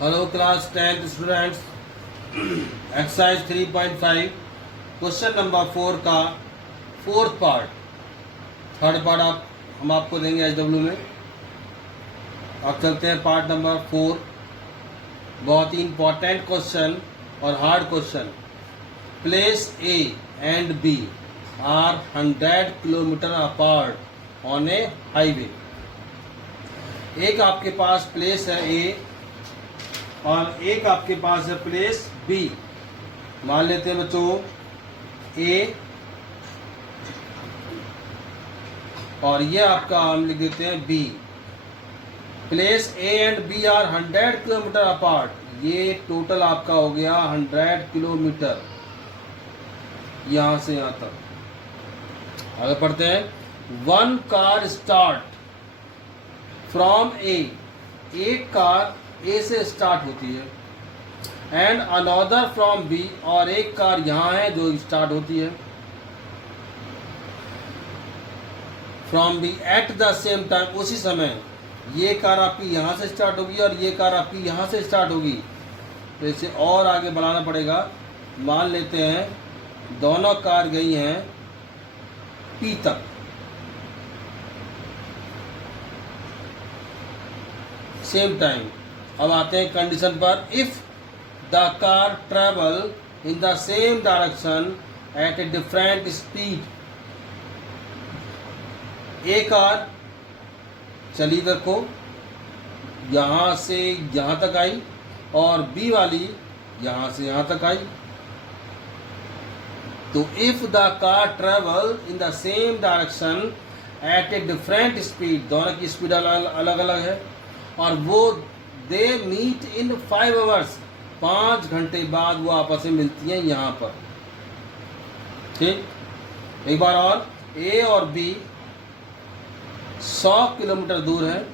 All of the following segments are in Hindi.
Hello class 10th students. Exercise 3.5 question number 4 का फोर्थ पार्ट, थर्ड पार्ट हम आपको देंगे एचडब्ल्यू में। अब चलते हैं पार्ट नंबर 4। बहुत ही इंपॉर्टेंट क्वेश्चन और hard question. Place A and B are 100 kilometre apart on a highway. एक आपके पास प्लेस है ए और एक आपके पास है प्लेस बी। मान लेते हैं बच्चों ए और ये आपका हम लिख देते हैं B. Place A and B are 100 kilometre apart. ये टोटल आपका हो गया 100 किलोमीटर यहां से यहां तक। आगे पढ़ते हैं। वन कार स्टार्ट फ्रॉम ए। एक कार ए से स्टार्ट होती है एंड अनदर फ्रॉम बी। और एक कार यहां है जो स्टार्ट होती है from B at the same time. उसी समय ये कार आपकी यहां से स्टार्ट होगी और ये कार आपकी यहां से स्टार्ट होगी। तो इसे और आगे बढ़ाना पड़ेगा। मान लेते हैं दोनों कार गई हैं पी तक। Same time. अब आते हैं कंडीशन पर। If the car travel in the same direction at a different speed. A car चली देखो यहां से यहां तक आई और बी वाली यहां से यहां तक आई। तो if the car travel in the same direction at a different speed, दोनों की स्पीड अलग अलग है और वो दे मीट इन 5 आवर्स, 5 घंटे बाद वो आपस में मिलती हैं यहाँ पर। ठीक, एक बार और। ए और बी 100 किलोमीटर दूर है।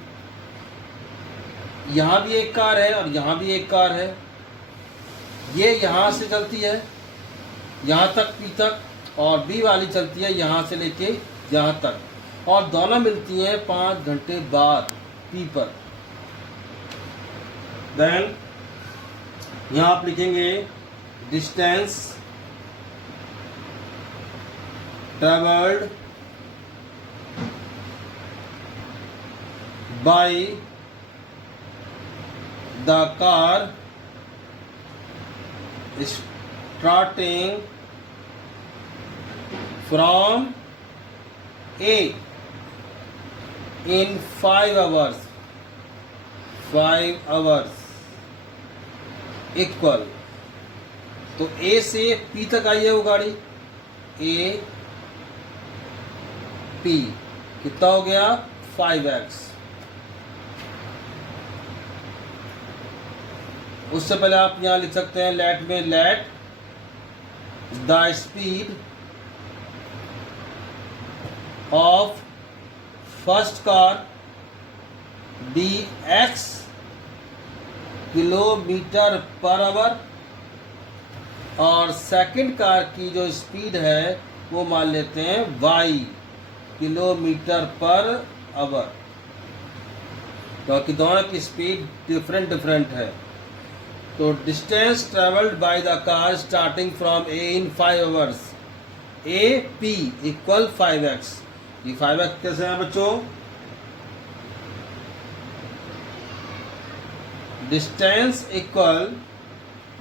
यहाँ भी एक कार है और यहाँ भी एक कार है। ये यहाँ से चलती है यहाँ तक पी तक और बी वाली चलती है यहाँ से लेके यहाँ तक और दोनों मिलती हैं 5 घंटे बाद पी पर। देन यहाँ आप लिखेंगे distance travelled by the car starting from A in 5 hours. 5 hours equal. तो ए से पी तक आई है वो गाड़ी। ए पी कितना हो गया 5x। उससे पहले आप यहां लिख सकते हैं लेट में, let the speed of first car be x kilometre per hour और सेकंड कार की जो स्पीड है वो मान लेते हैं y किलोमीटर पर आवर, क्योंकि दोनों की स्पीड डिफरेंट है। तो distance travelled by the car starting from A in 5 hours, A P equal 5x। ये 5x कैसे है बच्चों? Distance equal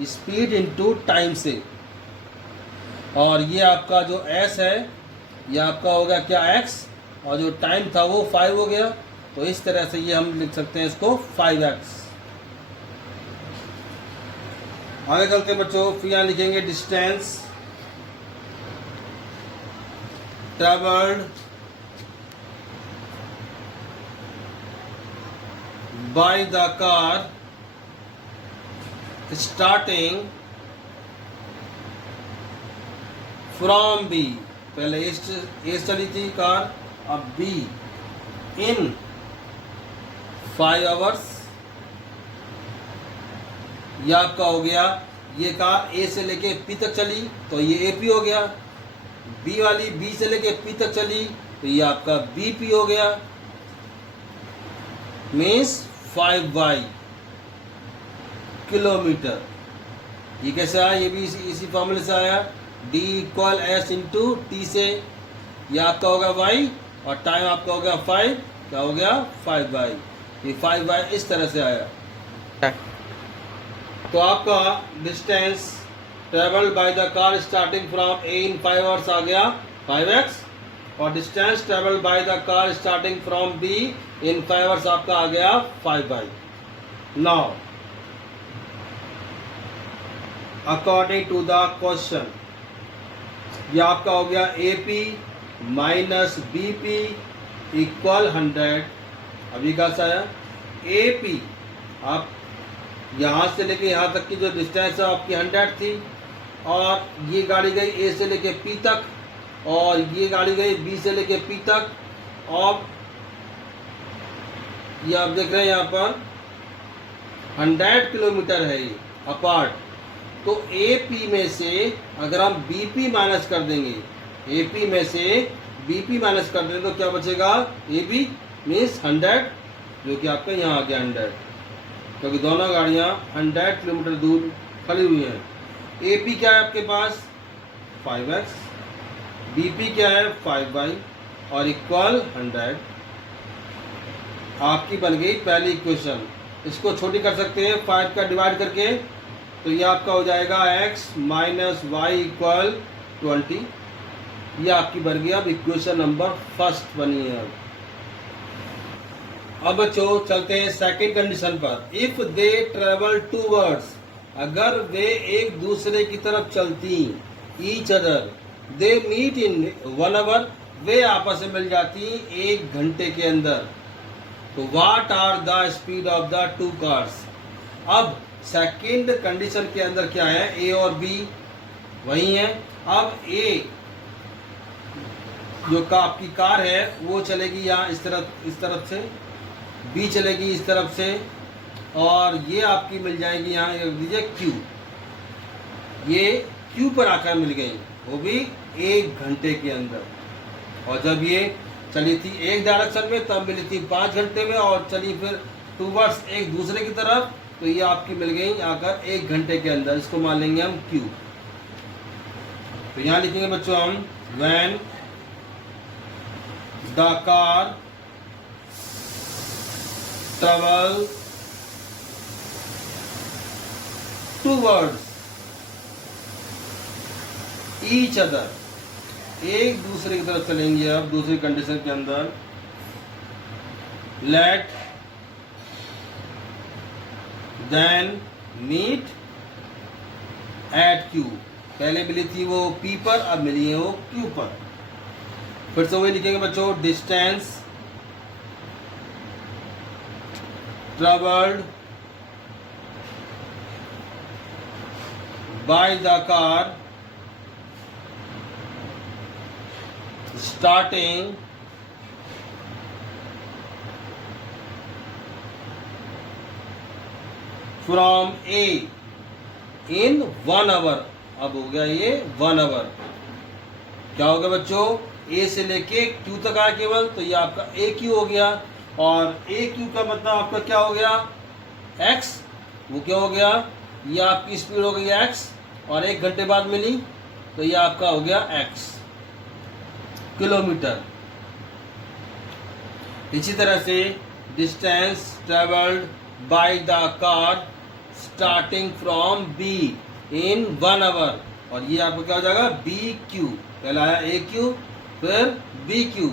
speed into time से। और ये आपका जो s है ये आपका हो गया क्या x और जो टाइम था वो 5 हो गया। तो इस तरह से ये हम लिख सकते हैं इसको 5x। आगे चलते हैं बच्चों। फिर यहाँ लिखेंगे distance travelled by the car starting from B. पहले ए चली थी कार, अब बी इन 5 आवर्स। यह आपका हो गया। ये कार ए से लेके पी तक चली तो ये ए पी हो गया। बी वाली बी से लेके पी तक चली तो ये आपका बी पी हो गया। Means 5y kilometre. ये कैसे आया, ये भी इसी फॉर्मूले से आया, D equal S into T से। ये आपका होगा y और टाइम आपका हो गया 5, क्या हो गया 5y। ये 5y इस तरह से आया। तो आपका distance travelled by the car starting from A in 5 hours आ गया 5x, और distance travelled by the car starting from B in 5 hours आपका आ गया 5y। Now according to the question, ये आपका हो गया AP माइनस BP इक्वल 100। अभी का सा है AP, आप यहाँ से लेके यहाँ तक की जो डिस्टेंस है आपकी 100 थी, और ये गाड़ी गई A से लेके P तक, और ये गाड़ी गई B से लेके P तक, और ये आप देख रहे हैं यहाँ पर 100 किलोमीटर है ये अपार्ट। तो AP में से अगर हम BP माइनस कर देंगे, AP में से BP माइनस कर देंगे तो क्या बचेगा, AB मीन्स 100, जो कि आपका यहाँ आ गया 100, क्योंकि दोनों गाड़ियाँ 100 किलोमीटर दूर खड़ी हुई हैं। AP क्या है आपके पास 5x, BP क्या है 5y और इक्वल 100। आपकी बन गई पहली इक्वेशन। इसको छोटी कर सकते हैं 5 का डिवाइड करके, तो ये आपका हो जाएगा x माइनस वाई इक्वल 20। ये आपकी बन गई अब इक्वेशन नंबर फर्स्ट बनी है। अब बच्चों चलते हैं सेकंड कंडीशन पर। इफ दे ट्रेवल टूवर्ड्स, अगर वे एक दूसरे की तरफ चलती, each other they meet in 1 hour, वे आपस में मिल जाती 1 घंटे के अंदर, तो what are the speed of the two cars. अब सेकंड कंडीशन के अंदर क्या है, ए और बी वही है। अब ए जो का आपकी कार है वो चलेगी यहाँ इस तरफ से, बी चलेगी इस तरफ से, और ये आपकी मिल जाएगी यहाँ रख दीजिए क्यू। ये क्यू पर आकर मिल गई, वो भी 1 घंटे के अंदर। और जब ये चली थी एक डायरेक्शन में तब मिली थी 5 घंटे में, और चली फिर टूवर्ड्स एक दूसरे की तरफ, तो ये आपकी मिल गई आकर 1 घंटे के अंदर। इसको मान लेंगे हम Q। तो यहाँ लिखेंगे बच्चों हम when the car travel towards each other, एक दूसरे की तरफ चलेंगे। अब दूसरी कंडीशन के अंदर let then meet at Q। पहले मिली थी वो P पर, अब मिली है वो Q पर। फिर से वही लिखेंगे बच्चों, distance travelled by the car starting from A in 1 hour. अब हो गया ये 1 आवर। क्या हो गया बच्चों, ए से लेके क्यू तक आया केवल, तो ये आपका ए क्यू हो गया। और ए क्यू का मतलब आपका क्या हो गया, एक्स। वो क्या हो गया, ये आपकी स्पीड हो गई एक्स, और 1 घंटे बाद मिली, तो ये आपका हो गया एक्स किलोमीटर। इसी तरह से distance travelled by the car starting from B in 1 hour, और ये आपका क्या हो जाएगा बी क्यू। पहला आया ए क्यू, फिर बी क्यू।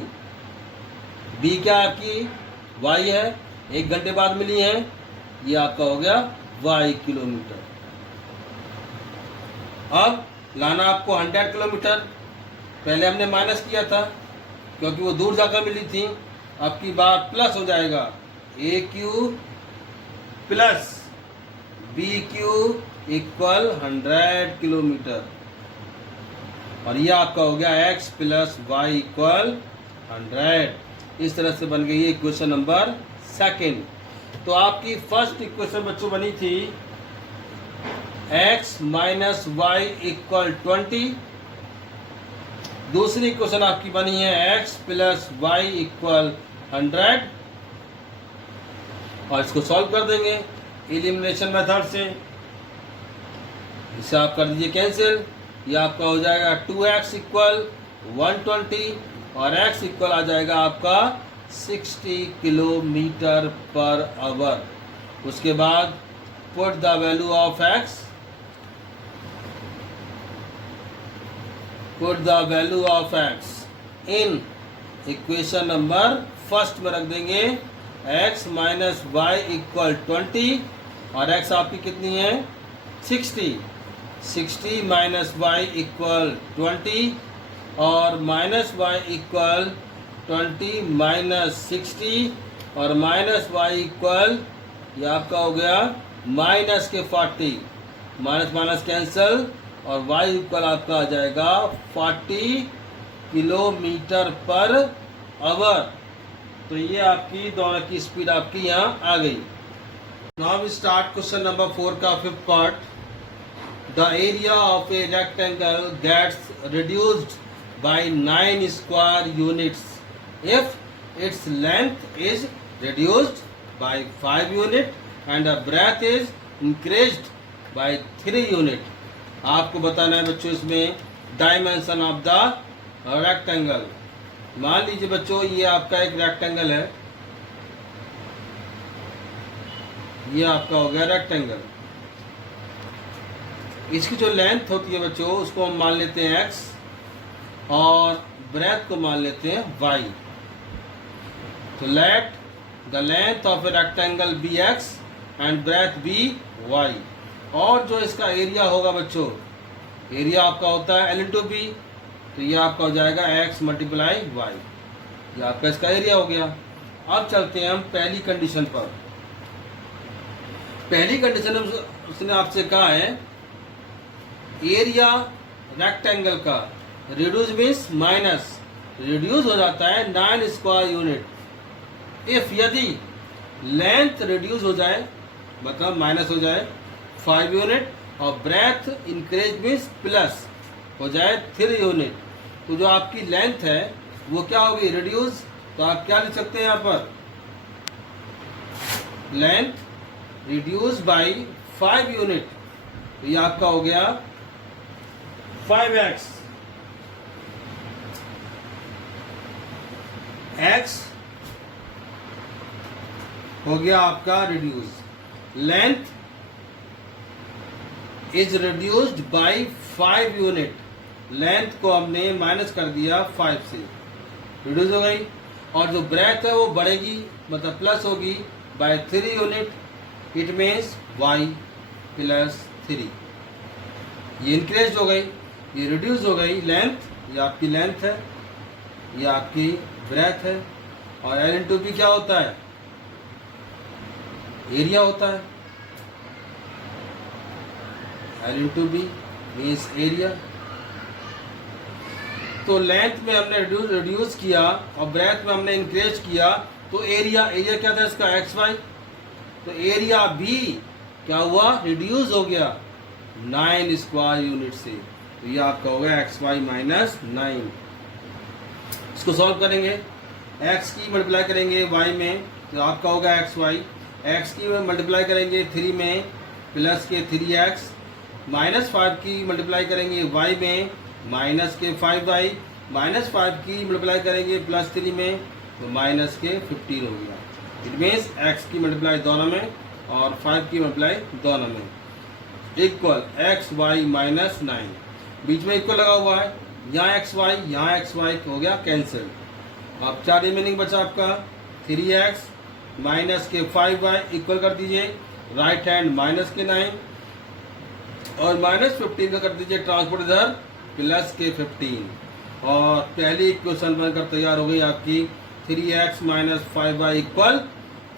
बी क्या आपकी वाई है, 1 घंटे बाद मिली है, ये आपका हो गया वाई किलोमीटर। अब लाना आपको 100 किलोमीटर, पहले हमने माइनस किया था क्योंकि वो दूर जाकर मिली थी। आपकी बात प्लस हो जाएगा, A Q plus B Q equal 100 kilometre, और ये आपका हो गया x प्लस वाई इक्वल 100। इस तरह से बन गई है इक्वेशन नंबर सेकेंड। तो आपकी फर्स्ट इक्वेशन बच्चों बनी थी x माइनस वाई इक्वल 20। दूसरी इक्वेशन आपकी बनी है x प्लस वाई इक्वल 100, और इसको सॉल्व कर देंगे एलिमिनेशन मेथड से। इसे आप कर दीजिए कैंसिल। ये आपका हो जाएगा 2x इक्वल 120 और x इक्वल आ जाएगा आपका 60 किलोमीटर पर आवर। उसके बाद put the value of x, put the value of x in equation number first में रख देंगे x माइनस वाई इक्वल 20 और x आपकी कितनी है 60 माइनस वाई इक्वल 20 और माइनस वाई इक्वल 20 माइनस 60 और माइनस वाई इक्वल ये आपका हो गया माइनस के 40, माइनस माइनस कैंसल और y इक्वल आपका आ जाएगा 40 किलोमीटर पर आवर। तो ये आपकी दोनों की स्पीड आपकी यहाँ आ गई। Now we start question number 4 का fifth part. The area of a rectangle gets reduced by 9 square units if its length is reduced by 5 unit and the breadth is increased by 3 unit. आपको बताना है बच्चों इसमें डायमेंशन ऑफ द रेक्टेंगल। मान लीजिए बच्चों ये आपका एक रेक्टेंगल है, ये आपका हो गया रेक्टेंगल। इसकी जो लेंथ होती है बच्चों उसको हम मान लेते हैं x और ब्रेथ को मान लेते हैं y। तो let the length of a rectangle be x and breadth be y। और जो इसका एरिया होगा बच्चों, एरिया आपका होता है L/B, तो ये आपका हो जाएगा x मल्टीप्लाई y। ये आपका इसका एरिया हो गया। अब चलते हैं हम पहली कंडीशन पर। पहली कंडीशन उसने आपसे कहा है एरिया रेक्टेंगल का रिड्यूस मीन्स माइनस, रिड्यूस हो जाता है 9 स्क्वायर यूनिट इफ यदि लेंथ रिड्यूस हो जाए, मतलब माइनस हो जाए 5 यूनिट और ब्रेथ इंक्रीज मीन्स प्लस हो जाए 3 यूनिट। तो जो आपकी लेंथ है वो क्या होगी रिड्यूस। तो आप क्या लिख सकते हैं यहाँ पर लेंथ रिड्यूस बाय 5 यूनिट। तो ये आपका हो गया 5x, x हो गया आपका reduce, length is reduced by 5 unit. Length को हमने माइनस कर दिया 5 से, रिड्यूस हो गई। और जो ब्रेथ है वो बढ़ेगी, मतलब प्लस होगी by 3 unit. It means y plus 3। ये इंक्रीज हो गई, ये रिड्यूस हो गई लेंथ। ये आपकी लेंथ है, ये आपकी ब्रेथ है। और L/B क्या होता है एरिया होता है। L/B means area. तो लेंथ में हमने रिड्यूस किया और ब्रेथ में हमने इंक्रीज किया, तो एरिया क्या था इसका XY। तो एरिया भी क्या हुआ रिड्यूस हो गया 9 स्क्वायर यूनिट से। तो ये आपका हो गया XY माइनस 9। इसको सॉल्व करेंगे, x की मल्टीप्लाई करेंगे y में तो आपका होगा XY, x की मल्टीप्लाई करेंगे 3 में प्लस के 3x, माइनस 5 की मल्टीप्लाई करेंगे y में माइनस के 5y, माइनस 5 की मल्टीप्लाई करेंगे प्लस 3 में तो माइनस के 15 हो गया। इट मीन्स x की मल्टीप्लाई दोनों में और 5 की मल्टीप्लाई दोनों में इक्वल XY माइनस 9। बीच में इक्वल लगा हुआ है, यहाँ XY हो गया कैंसिल। अब क्या रिमेनिंग बचा आपका 3x माइनस के 5y इक्वल कर दीजिए, राइट हैंड माइनस के 9 और माइनस 15 का कर दीजिए ट्रांसपोर्ट इधर प्लस के 15। और पहली इक्वेशन बनकर तैयार हो गई आपकी 3x माइनस 5y इक्वल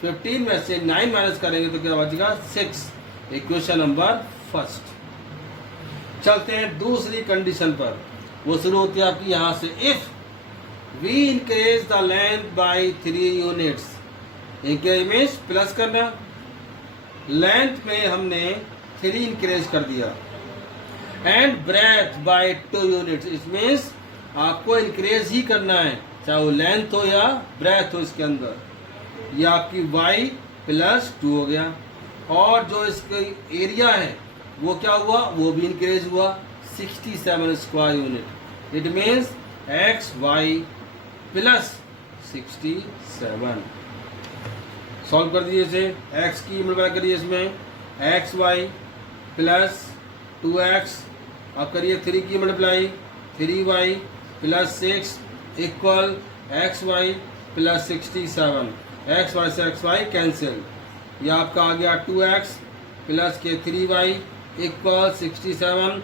15 में से 9 माइनस करेंगे तो क्या बचेगा 6। Equation number first. चलते हैं दूसरी कंडीशन पर। वो शुरू होती है आपकी यहाँ से, if we increase the length by 3 units. Increase means plus करना, लेंथ में हमने 3 इंक्रीज कर दिया and breadth by 2 units. It means आपको इंक्रीज ही करना है, चाहे वो लेंथ हो या ब्रेथ हो इसके अंदर। ये आपकी y प्लस 2 हो गया। और जो इसका एरिया है वो क्या हुआ, वो भी इंक्रीज हुआ 67 square unit. It means X Y plus 67। Solve कर दिए इसे, एक्स की मल्टीप्लाई करिए इसमें, एक्स वाई प्लस 2x, अब करिए 3 की multiply, 3y plus 6 equal X Y plus 67। X Y से एक्स वाई कैंसिल, ये आपका आ गया 2x प्लस के 3y इक्वल 67।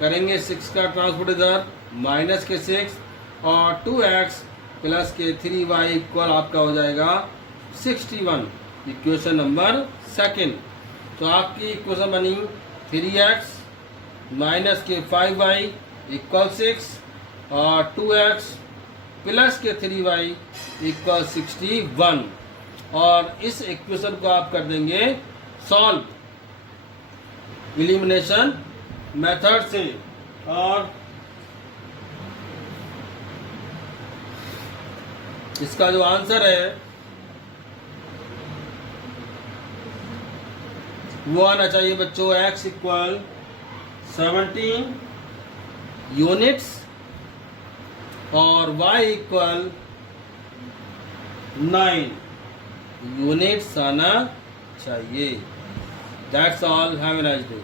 करेंगे 6 का ट्रांसपोर्ट इधर, माइनस के 6 और 2x प्लस के 3y इक्वल आपका हो जाएगा 61। Equation number second. तो आपकी इक्वेशन बनी 3x माइनस के 5y इक्वल 6 और 2x प्लस के 3y इक्वल 61। और इस इक्वेशन को आप कर देंगे सॉल्व एलिमिनेशन मेथड से, और इसका जो आंसर है वो आना चाहिए बच्चों x इक्वल 17 यूनिट्स और y इक्वल 9 यूनिट्स आना चाहिए। That's all, have a nice day.